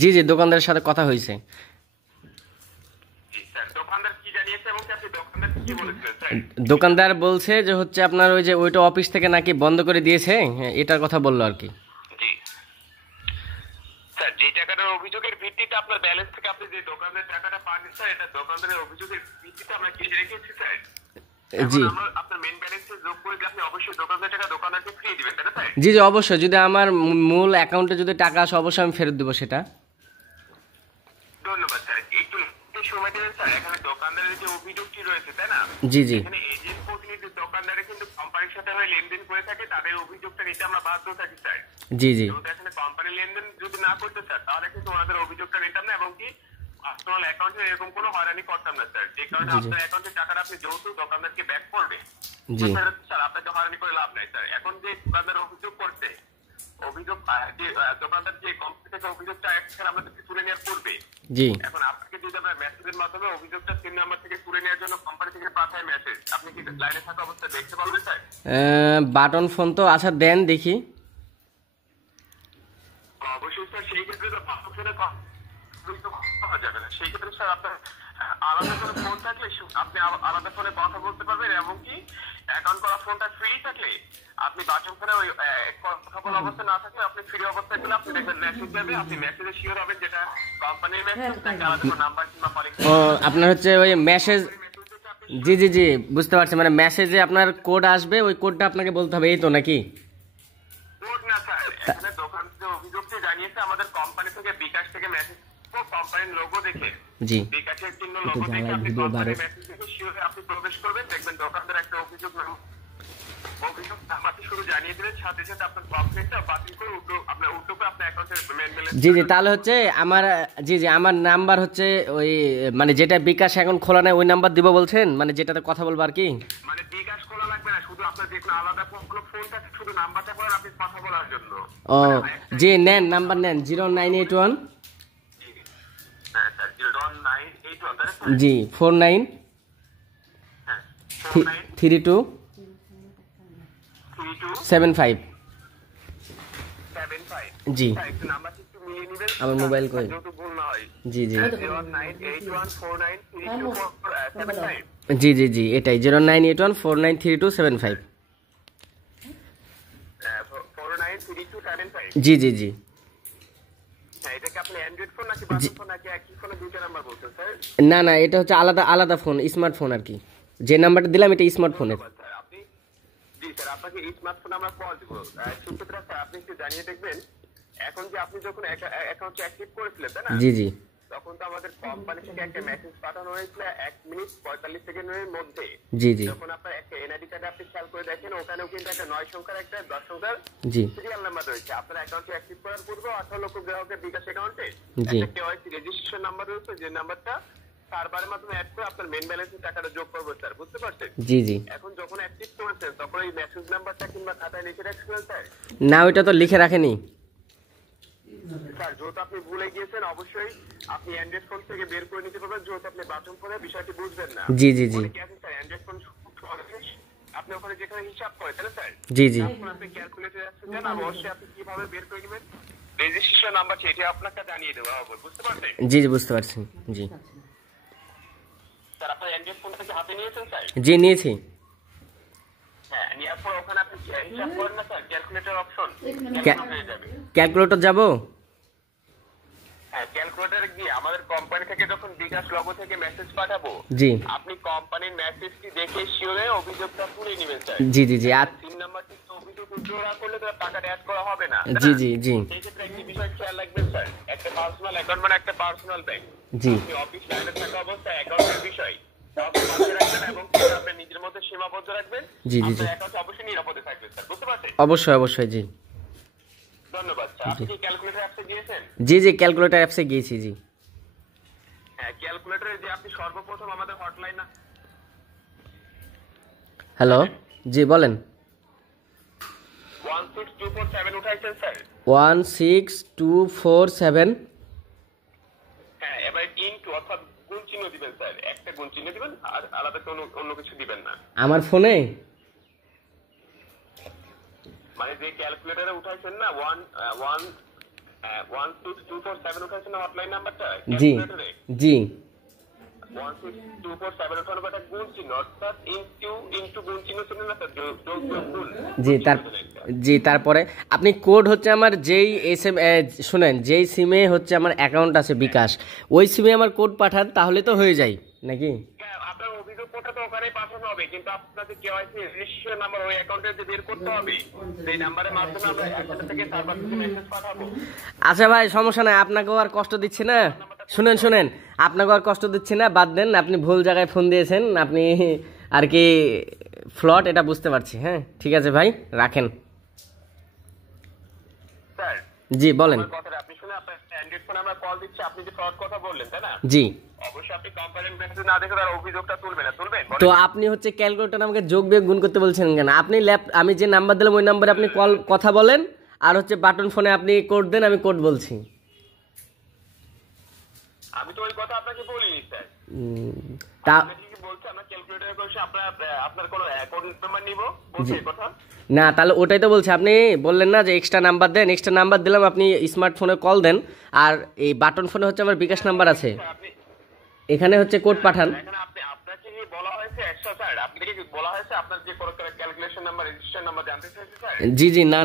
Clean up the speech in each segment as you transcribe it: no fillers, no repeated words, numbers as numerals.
জি জি, দোকানদারের সাথে কথা হয়েছে। দোকানদার বলছে যে হচ্ছে আপনার ওই যে ওইটা অফিস থেকে নাকি বন্ধ করে দিয়েছে, এটার কথা বললো আর কি। যে টাকাটার অভিযোগের ভিত্তিতে আপনার ব্যালেন্স থেকে আপনি যে দোকানের টাকাটা পান স্যার, এটা দোকানদারের অভিযোগের ভিত্তিতে আমরা কেটে রেখেছি স্যার। জি আপনার মেইন ব্যালেন্সে যোগ করে আপনি অবশ্যই দোকানদারের টাকা দোকানদারকে ফিরিয়ে দিবেন, তাই না স্যার? জি জি অবশ্যই, যদি আমার মূল অ্যাকাউন্টে যদি টাকা আসে অবশ্যই আমি ফেরত দেবো সেটা। ধন্যবাদ স্যার, একটু সময় দেবেন স্যার। এখানে দোকানদারের যে অভিযোগটি রয়েছে, তাই না? জি জি এখানে এজেন্ট প্রতিনিধি দোকানদারে কিন্তু কোম্পানির সাথে হয়ে লেনদেন করে থাকে, তাদের অভিযোগটা নিতে আমরা বাধ্য থাকি স্যার। জি জি এখানে কোম্পানির লেনদেন যদি না করতে স্যার, তাহলে কিন্তু ওনাদের অভিযোগটা নিতাম না এবং কি পার্সোনাল অ্যাকাউন্টে এরকম কোনো হয়রানি করতাম না স্যার। যে কারণে আপনার অ্যাকাউন্টে টাকাটা আপনি যেহেতু দোকানদারকে ব্যাক করবে, জি স্যার আপনাকে হয়রানি করে লাভ নাই স্যার। এখন যে দোকানদার অভিযোগ করছে, অভিযোগ যে দোকানদার যে কোম্পানি থেকে অভিযোগটা একসাথে আমাদেরকে তুলে নেওয়ার পূর্বে, জি এখন আপনাকে যদি আমরা মেসেজের মাধ্যমে অভিযোগটা 3 নাম্বার থেকে তুলে নেওয়ার জন্য কোম্পানি থেকে পাঠায় মেসেজ, আপনি কি লাইনে থাকা অবস্থায় দেখতে পারবেন স্যার? বাটন ফোন তো আচ্ছা দেন দেখি। অবশ্যই স্যার, সেই ক্ষেত্রে তো ফোনে পাওয়া যাবে না। সেই ক্ষেত্রে স্যার আপনার আলাদা করে ফোন থাকলে আপনি আলাদা ফোনে কথা বলতে পারবেন এবং কি অ্যাকাউন্ট করা ফোনটা ফ্রি থাকলে আপনি বাটন ফোনে ওই কথা বলা অবস্থা না থাকলে আপনি ফ্রি অবস্থায় গেলে আপনি দেখবেন মেসেজ যাবে, আপনি মেসেজে শিওর হবেন যেটা কোম্পানির মেসেজ, আলাদা কোনো নাম্বার কিংবা কলিং। ও আপনার হচ্ছে ওই মেসেজ, জি জি জি বুঝতে পারছি, মানে মেসেজে আপনার কোড আসবে, ওই কোডটা আপনাকে বলতে হবে, এই তো নাকি? কোড না স্যার, এখানে দোকান যে অভিযোগটি জানিয়েছে আমাদের কোম্পানি থেকে বিকাশ থেকে মেসেজ, কোম্পানির লোগো দেখে, জি বিকাশের চিহ্ন লোগো দেখে আপনি কোম্পানির মেসেজ দেখে শিওর আপনি প্রবেশ করবেন, দেখবেন দোকানদার একটা অভিযোগ নাম্বারটি শুরু জানিয়ে দিলে সাথে সাথে আপনার কমপ্লেনটা বাতিল করে আপনার অ্যাকাউন্টে মেইন ব্যালেন্স। জি জি তাহলে হচ্ছে আমার, জি জি আমার নাম্বার হচ্ছে ওই মানে যেটা বিকাশ এখন খোলা নেই ওই নাম্বার দিব বলছেন, মানে যেটাতে কথা বলবো আর কি। মানে বিকাশ খোলা লাগবে না, শুধু আপনার যে কোনো আলাদা কোনো ফোনটা শুধু নাম্বারটা করেন আপনি কথা বলার জন্য। ও জি নেন, নাম্বার নেন 0981 হ্যাঁ স্যার 0981 জি 49 32 75 জি। একটু নাম্বারটা একটু মিলিয়ে নেবেন আমার মোবাইল কই? যত ভুল না হয়। জি জি 0981493275 জি জি জি এটাই 0981493275 493275। জি জি জি হ্যাঁ, এটা কি আপনি অ্যান্ড্রয়েড ফোন নাকি বাটন ফোন নাকি একই ফোনে দুইটা নাম্বার বলছেন স্যার? না না এটা হচ্ছে আলাদা আলাদা ফোন, স্মার্টফোন আর কি, যে নাম্বারটা দিলাম এটা স্মার্টফোনের। আপনি জি স্যার, আপনাকে স্মার্টফোন আমরা পাওয়া দেবো। সেক্ষেত্রে স্যার আপনি একটু জানিয়ে দেখবেন, এখন যে আপনি যখন অ্যাকাউন্ট অ্যাক্টিভ করেছিলেন তাই না, জি জি তখন তো আমাদের কোম্পানি থেকে একটা মেসেজ পাঠানো হয়েছিল 1 মিনিট 45 সেকেন্ডের মধ্যে। জি জি যখন আপনার একটা এনআইডি কার্ডে আপনি খেয়াল করে দেখেন, ওখানেও কিন্তু একটা 9 সংখ্যার একটা 10 সংখ্যার জি সিরিয়াল নাম্বার রয়েছে। আপনার অ্যাকাউন্টে অ্যাক্টিভ করার পূর্বে 18 লক্ষ গ্রাহকের বিকাশ অ্যাকাউন্টে জি একটা কেওয়াইসি রেজিস্ট্রেশন নাম্বার রয়েছে, যে নাম্বারটা সার্ভারের মাধ্যমে অ্যাড করে আপনার মেইন ব্যালেন্সের টাকাটা যোগ করবো স্যার, বুঝতে পারছেন? জি জি এখন যখন অ্যাক্টিভ করেছেন তখন এই মেসেজ নাম্বারটা কিংবা খাতায় লিখে রাখছিলেন স্যার? না ওইটা তো লিখে রাখেনি স্যার, যেহেতু আপনি ভুলে গিয়েছেন অবশ্যই আপনি অ্যান্ড্রয়েড ফোন থেকে বের করে নিতে পারবেন, যেহেতু আপনি বাটন ফোনে বিষয়টি বুঝবেন না। জি জি জি অনেকে আছে স্যার অ্যান্ড্রয়েড ফোন আপনি ওখানে যেখানে হিসাব করে তাই না স্যার, জি জি তখন আপনি ক্যালকুলেটর আছে জান, অবশ্যই আপনি কিভাবে বের করে নেবেন রেজিস্ট্রেশন নাম্বার এটা আপনাকে জানিয়ে দেওয়া হবে, বুঝতে পারছেন? জি জি বুঝতে পারছি জি। স্যার আপনার অ্যান্ড্রয়েড ফোনটা কি হাতে নিয়েছেন স্যার? জি নিয়েছি। হ্যাঁ, নেওয়ার পর ওখানে আপনি হিসাব করেন না স্যার, ক্যালকুলেটর অপশন হয়ে যাবে। ক্যালকুলেটর যাব? হ্যাঁ, ক্যালকুলেটরে গিয়ে আমাদের কোম্পানি থেকে যখন বিকাশ লগো থেকে মেসেজ পাঠাবো, জি আপনি কোম্পানির মেসেজটি দেখে শিওরে অভিযোগটা তুলে নেবেন স্যার। জি জি জি 3 নাম্বারটি তো অভিযোগ উজ্জ্বল না করলে তো টাকাটা অ্যাড করা হবে না। জি জি জি সেই ক্ষেত্রে একটি বিষয় খেয়াল রাখবেন স্যার, একটা পার্সোনাল অ্যাকাউন্ট মানে একটা পার্সোনাল ব্যাংক। জি আপনি অফিস লাইনে থাকা অবস্থায় অ্যাকাউন্টের বিষয় সব মাথায় রাখবেন এবং আপনি নিজের মধ্যে সীমাবদ্ধ রাখবেন। জি জি জি আপনার অ্যাকাউন্ট অবশ্যই নিরাপদে থাকবে স্যার, বুঝতে পারছেন? অবশ্যই অবশ্যই জি। ধন্যবাদ স্যার। আপনি কি ক্যালকুলেটর অ্যাপসে গিয়েছেন? জি জি ক্যালকুলেটর অ্যাপসে গিয়েছি জি। হ্যাঁ, ক্যালকুলেটরে যে আপনি সর্বপ্রথম আমাদের হটলাইন না, হ্যালো জি বলেন। 16247 উঠাইছেন স্যার? 16247 হ্যাঁ, এবার ইনটু অর্থাৎ গুণ চিহ্ন দিবেন স্যার, একটা গুণ চিহ্ন দিবেন আর আলাদা কোনো অন্য কিছু দিবেন না। আমার ফোনে মানে যে ক্যালকুলেটরে উঠাইছেন না 16247 উঠাইছেন না হটলাইন নাম্বারটা জি ক্যালকুলেটরে জি 16247 ওঠানোর একটা গুণ চিহ্ন অর্থাৎ ইনটু গুণ চিহ্ন ছিল না স্যার, যোগ গুণ। জি জি তারপরে আপনি কোড হচ্ছে আমার যেই শুনেন যেই সিমে হচ্ছে আমার অ্যাকাউন্ট আছে বিকাশ, ওই সিমে আমার কোড পাঠান, তাহলে তো হয়ে যায় নাকি? হ্যাঁ, আপনার অভিযোগটা তো ওখানে পাঠানো হবে, কিন্তু আপনাদের কেওয়াইসি রেজিস্ট্রেশন নাম্বার ওই অ্যাকাউন্টে যে বের করতে হবে, সেই নাম্বারের মাধ্যমে আমরা অ্যাকাউন্ট থেকে সার্ভার থেকে মেসেজ পাঠাবো। আচ্ছা ভাই, সমস্যা নাই, আপনাকেও আর কষ্ট দিচ্ছি না। শুনেন আপনাকেও আর কষ্ট দিচ্ছি না, বাদ দেন। আপনি ভুল জায়গায় ফোন দিয়েছেন, আপনি আর কি ফ্লট, এটা বুঝতে পারছি। হ্যাঁ ঠিক আছে ভাই, রাখেন। স্যার জি বলেন। আমার কথাটা আপনি শুনে আপনার অ্যান্ড্রয়েড ফোনে আমরা কল দিচ্ছি, আপনি যে ফ্রড কথা বললেন তাই না? জি। অবশ্যই আপনি কোম্পানির মেসেজ না দেখে তার অভিযোগটা তুলবেন না, তুলবেন? তো আপনি হচ্ছে ক্যালকুলেটর আমাকে যোগ বিয়োগ গুণ করতে বলছেন কেন? আপনি আমি যে নাম্বার দিলাম ওই নাম্বারে আপনি কথা বলেন, আর হচ্ছে বাটন ফোনে আপনি কোড দেন, আমি কোড বলছি। আমি তো ওই কথা আপনাকে বলিনি স্যার। তা আপনি কি বলছেন আমরা ক্যালকুলেটরে বসে আপনার কোনো অ্যাকাউন্ট নাম্বার নিব, বলছে এই কথা? না, তাহলে ওটাই তো বলছি। আপনি বললেন না যে এক্সট্রা নাম্বার দেন, এক্সট্রা নাম্বার দিলাম, আপনি স্মার্টফোনে কল দেন, আর এই বাটন ফোনে হচ্ছে আমার বিকাশ নাম্বার আছে, এখানে হচ্ছে কোড পাঠান। এখানে আপনাকে কি বলা হয়েছে এক্সট্রা স্যার? আপনাকে কি বলা হয়েছে আপনার যে কোনো ক্যালকুলেশন নাম্বার, রেজিস্ট্রেশন নাম্বার জানতে চাইছে স্যার? জি জি, না।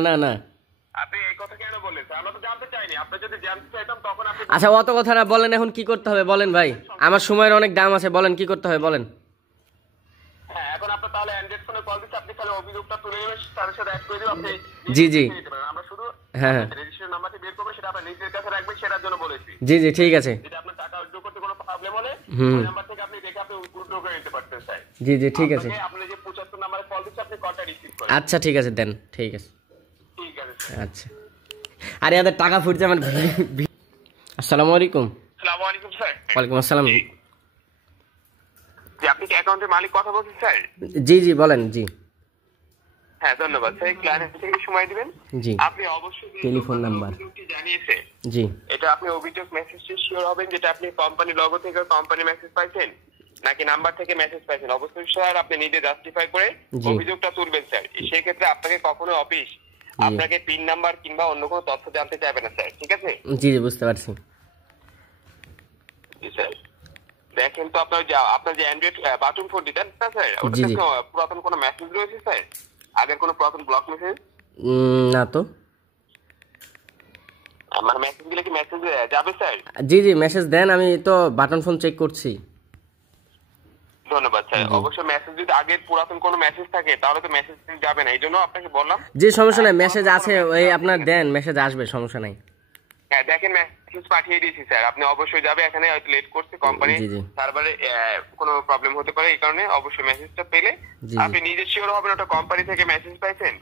আপনি এই কথা কেন বললেন স্যার? আমরা তো জানতে চাইনি। আপনি যদি জানতে চাইতাম তখন আপনি আচ্ছা অত কথা না, বলেন এখন কি করতে হবে বলেন ভাই, আমার সময়ের অনেক দাম আছে, বলেন কি করতে হবে বলেন। হ্যাঁ, এখন আপনার তাহলে অ্যান্ড্রয়েড ফোনে কল দিচ্ছে, আপনি তাহলে অভিযোগটা তুলে নেবেন, তার সাথে অ্যাড করে দিবেন, আপনি জি আমরা শুধু হ্যাঁ রেজিস্ট্রেশন নাম্বারটি বের করবেন, সেটা আপনার নিজের কাছে রাখবেন, সেটার জন্য বলেছি। জি ঠিক আছে। যদি আপনার টাকা উইথড্র করতে কোনো প্রবলেম হলে ওই নাম্বার থেকে আপনি দেখে আপনি উইথড্র করে নিতে পারতেন স্যার। জি ঠিক আছে। আপনি যে 75 নাম্বারে কল দিচ্ছে, আপনি কলটা রিসিভ করেন। আচ্ছা ঠিক আছে, দেন। ঠিক আছে ঠিক আছে স্যার। আচ্ছা। আরে আমাদের টাকা ফুটছে আমার। আসসালামু আলাইকুম। আসসালামু আলাইকুম স্যার। ওয়ালাইকুম আসসালাম। জি, আপনি কি অ্যাকাউন্টের মালিক কথা বলছেন স্যার? জি বলেন। জি হ্যাঁ, ধন্যবাদ স্যার। ক্লায়েন্ট থেকে সময় দিবেন। জি। আপনি অবশ্যই টেলিফোন নাম্বার জানিয়েছে, জি, এটা আপনি অভিযোগ মেসেজটি শিওর হবেন যেটা আপনি কোম্পানি লগো থেকে কোম্পানি মেসেজ পাইছেন নাকি নাম্বার থেকে মেসেজ পাইছেন। অবশ্যই স্যার আপনি নিজে জাস্টিফাই করে অভিযোগটা তুলবেন স্যার। সেই ক্ষেত্রে আপনাকে কখনো অফিস আপনাকে পিন নাম্বার কিংবা অন্য কোনো তথ্য জানতে চাইবে না স্যার, ঠিক আছে? জি বুঝতে পারছি। জি স্যার। দেখেন তো আপনার যে অ্যান্ড্রয়েড বাটন ফোন দিতেন না স্যার, জি ওটাতে পুরাতন কোনো মেসেজ রয়েছে স্যার? আগের কোনো পুরাতন ব্লক মেসেজ? না তো। আমার মেসেজ গুলো কি মেসেজ যাবে স্যার? জি মেসেজ দেন, আমি তো বাটন ফোন চেক করছি। ধন্যবাদ স্যার। অবশ্যই মেসেজ যদি আগের পুরাতন কোনো মেসেজ থাকে তাহলে তো মেসেজ যাবে না, এই জন্য আপনাকে বললাম। জি সমস্যা নাই, মেসেজ আছে, ওই আপনার দেন, মেসেজ আসবে, সমস্যা নাই। হ্যাঁ দেখেন, মেসেজ পাঠিয়ে দিয়েছি স্যার, আপনি অবশ্যই যাবে। এখানে হয়তো লেট করছে, কোম্পানি সার্ভারে কোনো প্রবলেম হতে পারে, এই কারণে অবশ্যই মেসেজটা পেলে আপনি নিজে শিওর হবেন ওটা কোম্পানি থেকে মেসেজ পাইছেন।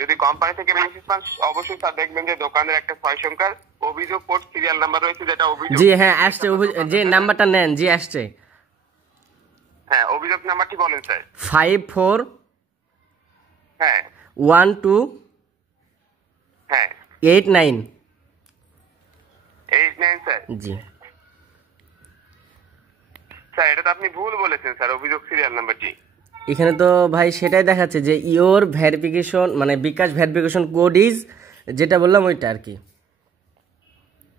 যদি কোম্পানি থেকে মেসেজ পান অবশ্যই স্যার দেখবেন যে দোকানের একটা 6 সংখ্যার অভিযোগ কোড সিরিয়াল নাম্বার রয়েছে, যেটা অভিযোগ। জি হ্যাঁ আসছে, যে নাম্বারটা নেন। জি আসছে। হ্যাঁ, অভিযোগ নাম্বারটি বলেন স্যার। 54 হ্যাঁ 12 হ্যাঁ 89 89 স্যার। জি স্যার এটা তো আপনি ভুল বলেছেন স্যার, অভিযোগ সিরিয়াল নাম্বারটি। এখানে তো ভাই সেটাই দেখাচ্ছে যে ইওর ভেরিফিকেশন, মানে বিকাশ ভেরিফিকেশন কোড ইজ, যেটা বললাম ওইটা আর কি।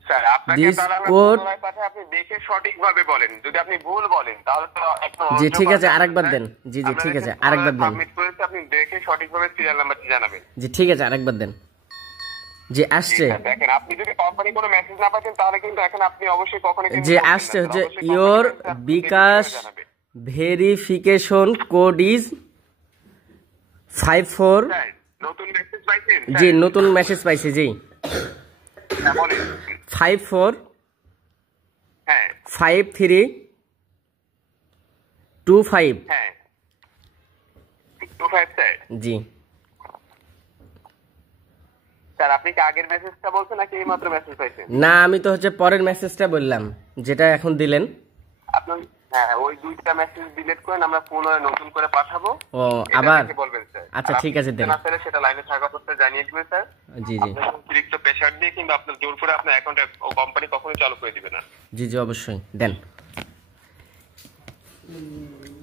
স্যার আপনাকে তাহলে আপনি দেখে সঠিকভাবে বলেন, যদি আপনি ভুল বলেন তাহলে তো একদম। জি ঠিক আছে, আরেকবার দেন। জি ঠিক আছে, আরেকবার দেন। সাবমিট করেছে, আপনি দেখে সঠিকভাবে সিরিয়াল নাম্বারটি জানাবেন। জি ঠিক আছে, আরেকবার দেন। জি আসছে। দেখেন, আপনি যদি কোম্পানি কোনো মেসেজ না পাচ্ছেন তাহলে কিন্তু এখন আপনি অবশ্যই কখনো যে আসছে হচ্ছে your bKash verification code is 54। নতুন মেসেজ পাইছেন? জি নতুন মেসেজ পাইছি। জি 54 হ্যাঁ 53 25। হ্যাঁ 25 স্যার। জি স্যার আপনি কি আগের মেসেজটা বলছেন নাকি এই মাত্র মেসেজ পাইছেন? না, আমি তো হচ্ছে পরের মেসেজটা বললাম, যেটা এখন দিলেন। আপনি হ্যাঁ ওই দুইটা মেসেজ ডিলিট করেন, আমরা পুনরায় নতুন করে পাঠাবো। ও আবার বলবেন স্যার। আচ্ছা ঠিক আছে দেন। স্যার সেটা লাইনে থাকা করতে জানিয়ে দিবেন স্যার। জি অতিরিক্ত প্রেসার দিয়ে কিংবা আপনার জোর করে আপনার অ্যাকাউন্টে কোম্পানি কখনোই চালু করে দিবে না। জি অবশ্যই দেন।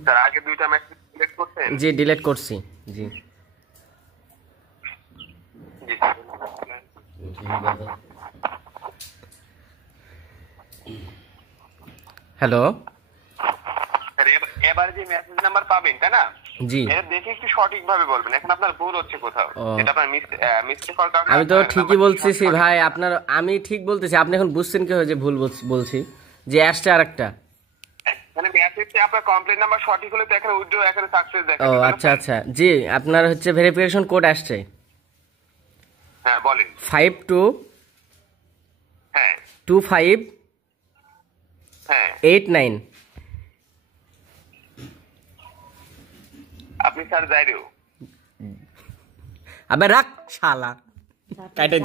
স্যার আগে দুইটা মেসেজ ডিলিট করছেন? জি ডিলিট করছি। জি হ্যালো, এবার যে মেসেজ নাম্বার পাবেন তাই না, জি। এটা দেখে একটু সঠিকভাবে বলবেন। এখন আপনার ভুল হচ্ছে কোথাও, ও। এটা আপনার মিস্টেক হওয়ার কারণে আমি তো আপনার ঠিকই নাম্বারটি বলতেছি সঠিক ভাই, আপনার আমি ঠিক বলতেছি, আপনি এখন বুঝছেন কি হয়েছে ভুল বলছি যে আসছে আরেকটা। মানে মেসেজে আপনার কমপ্লেইন নাম্বার সঠিক হলে তো এখানে উইথড্র এখানে সাকসেস ও দেখাবে। আচ্ছা আচ্ছা, জি আপনার হচ্ছে ভেরিফিকেশন কোড আসছে হ্যাঁ বলেন। 522589। হ্যাঁ আপনি স্যার যাইরেও আবে রাখ শালা, কাটে দিয়ে